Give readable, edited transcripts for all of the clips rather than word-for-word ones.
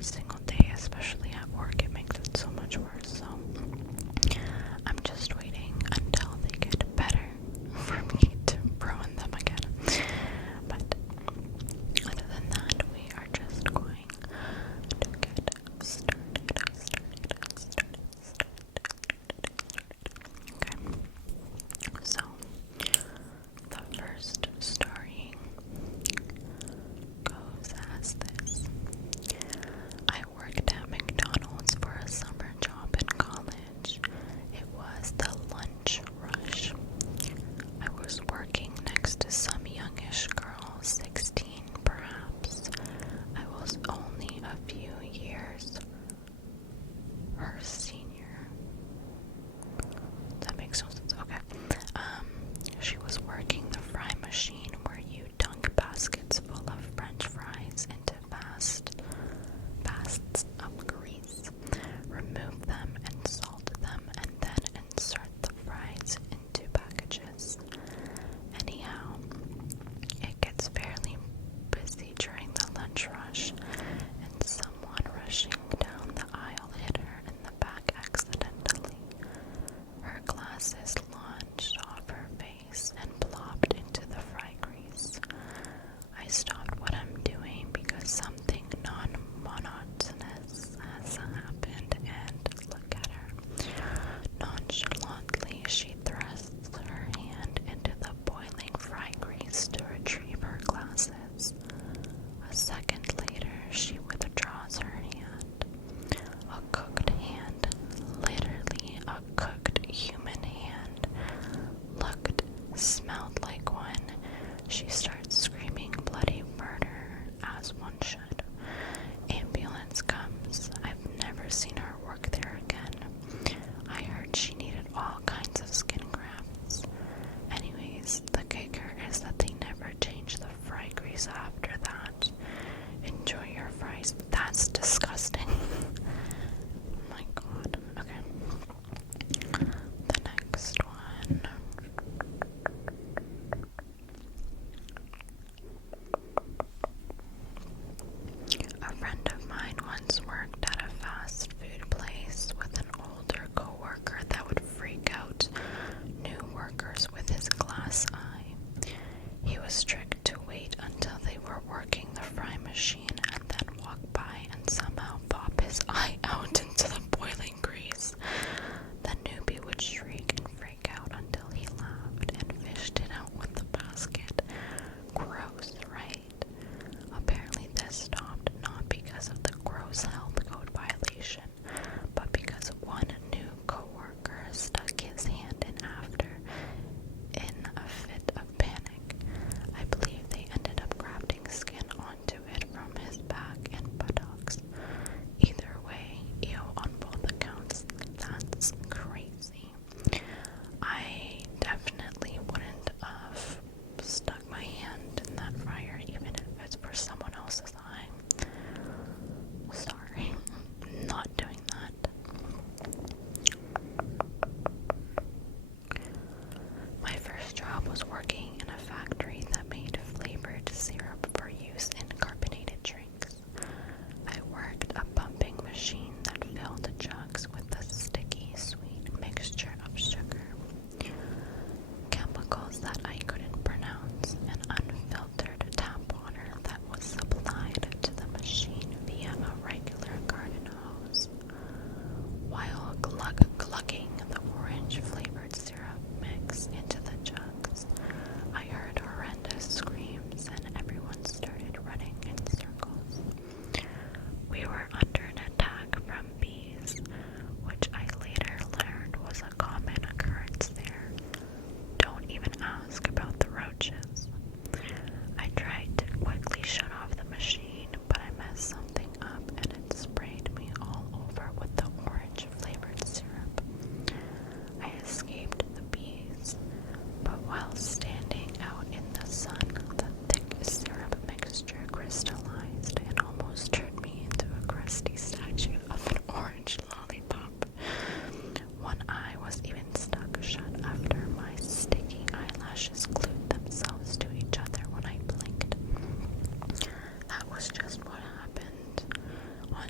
every single day, especially at work. It makes it so much worse. So I'm just waiting until they get better for me to ruin them again. But other than that, we are just going to get started. Okay. So the first story goes as this. I worked at McDonald's for a summer job in college. It was the lunch rush. I was working next to some youngish girl, 16 perhaps. I was only a few years her senior. That makes no sense. Okay. She was working the fry machine where you dunk baskets full of French fries into basts of grease, remove them and salt them, and then insert the fries into packages. Anyhow, it gets fairly busy during the lunch rush, and someone rushing down the aisle hit her in the back accidentally. Her glasses launched off her face and plopped into the fry grease. I stopped what I'm doing because something non-monotonous has happened, and look at her. Nonchalantly, she thrusts her hand into the boiling fry grease to retrieve her glasses. A second later, she withdraws her hand. A cooked hand, literally a cooked human hand, looked, smelled like one. She starts screaming bloody murder, as one should. Ambulance comes. I've never seen her work there again. I heard she needed all kinds of skin grafts. Anyways, the kicker is that they never change the fry grease after that. Enjoy your fries. That's disgusting. My god. Okay. The next one. A friend of mine once worked at a fast food place with an older coworker that would freak out new workers with his glass eye. He was strict to wait until they were working the fry machine and then walk by and somehow pop his eye out into the boiling grease. The newbie would shriek and freak out until he laughed and fished it out with the basket. Gross, right? Apparently this stopped not because of the gross health code violation, but because one new coworker stuck his hand in after in a fit of panic. I believe they ended up grafting skin onto it from his back and buttocks. Either way, ew on both accounts. That's crazy. I definitely wouldn't have stuck my hand in that fryer, even if it's for someone else's eye. Sorry, not doing that. My first job was working in a factory that made flavored syrup for use in carbonated drinks. I worked a pumping machine that filled jugs with a sticky, sweet mixture of sugar, chemicals that I couldn't pronounce, and unfiltered tap water that was supplied to the machine via a regular garden hose. While glugging the orange-flavored syrup mix into the jugs, I heard horrendous screams and everyone started running in circles. We were under an attack from bees, which I later learned was a common occurrence there. Don't even ask about the roaches. I tried to quickly shut off the machine, but I messed something up and it sprayed me all over with the orange-flavored syrup. I escaped the bees, but while standing out in the sun, the thick syrup mixture crystallized and almost turned me into a crusty statue of an orange lollipop. One eye was even stuck shut after my sticky eyelashes glued themselves to each other when I blinked. That was just what happened on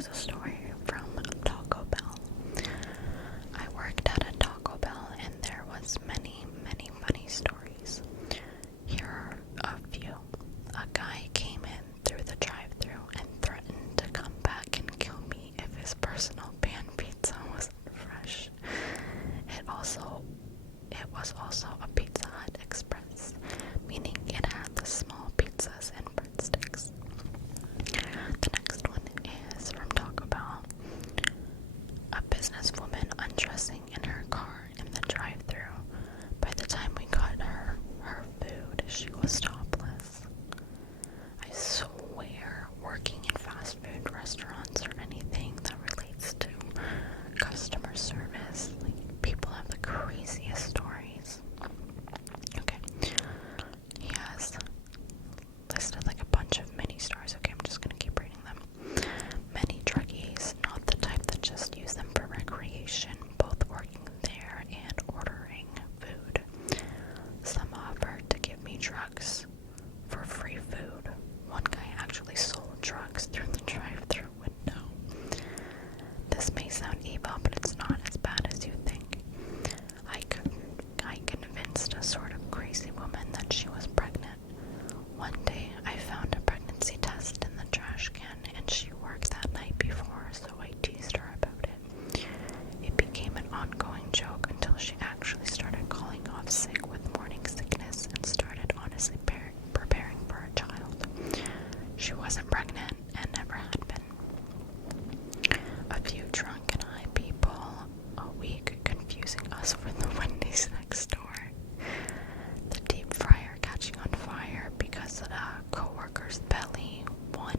here's a story from Taco Bell. I worked at a Taco Bell and there was many funny stories. Here are a few. A guy came in through the drive-thru and threatened to come back and kill me if his personal pan pizza wasn't fresh. It was also a Pizza Hut Express, meaning it had the small pizzas and breadsticks. The next one is from Taco Bell. A businesswoman undressing in her car in the drive-thru. By the time we got her food, she was topless. I swear, working in fast food restaurants or anything that relates to customer service, like, people have the craziest stories. Okay, he has listed like a bunch of mini stores. Okay, I'm just gonna keep reading them. Many druggies, not the type that just use them for recreation, both working there and ordering food. Some offered to give me drugs for free food. One guy actually sold drugs through the drive-thru window. This may sound evil, but it's not as bad as you think. I convinced a sort of crazy woman that she was pregnant. One day, I found a pregnancy test in the trash can, and she worked that night before, so I teased her about it. It became an ongoing joke until she actually started calling off sick with morning sickness and started honestly preparing for a child. She wasn't pregnant and never had been. A few drunk and high people a week confusing us for the Wendy's next door. The deep fryer catching on fire because a co-worker's belly. One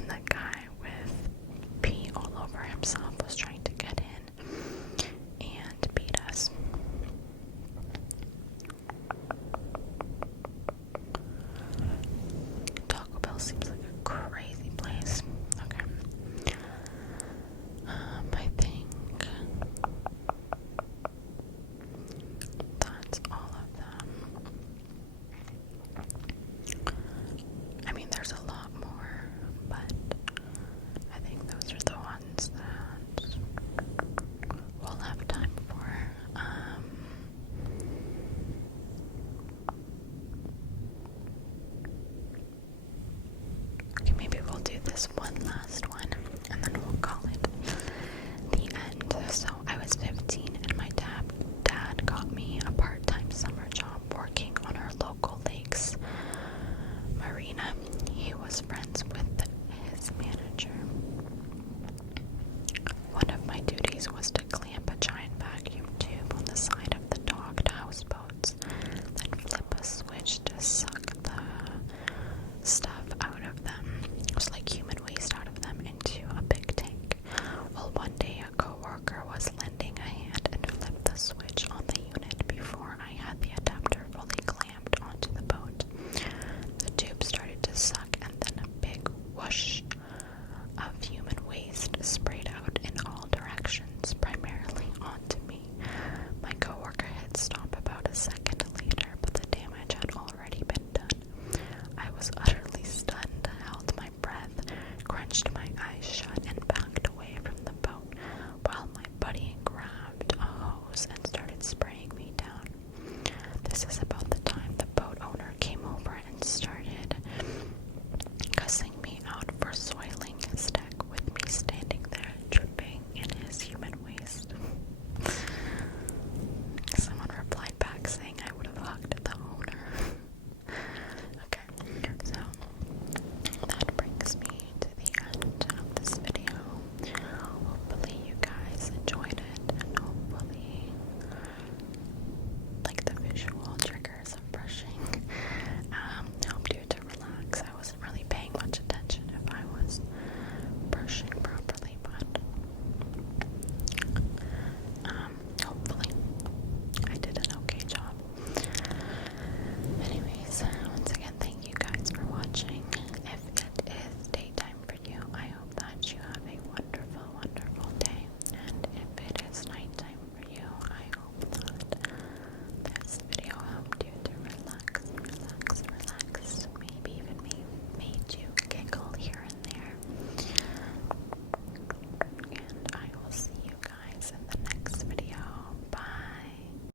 when the guy with pee all over himself was trying to get in and beat us. Taco Bell seems like a crazy place. Okay. I think that's all of them. I mean, there's a lot more, but I think those are the ones that we'll have time for. Okay, maybe we'll do this one last one, and then we'll call it the end. So I was 15, and my dad got me a part-time summer job working on our local lakes marina. He was friends with his manager. One of my duties was to clamp a giant vacuum tube on the side of the docked houseboats, then flip a switch to suck the stuff out of them. It was like human waste out of them into a big tank. Well, one day a coworker was lending a hand and flipped the switch on the unit before I had the adapter fully clamped onto the boat. The tube started to suck, and then a big whoosh of human waste sprayed out in all directions, primarily onto me. My coworker hit stop about a second later, but the damage had already been done. I was utterly stunned, held my breath, crunched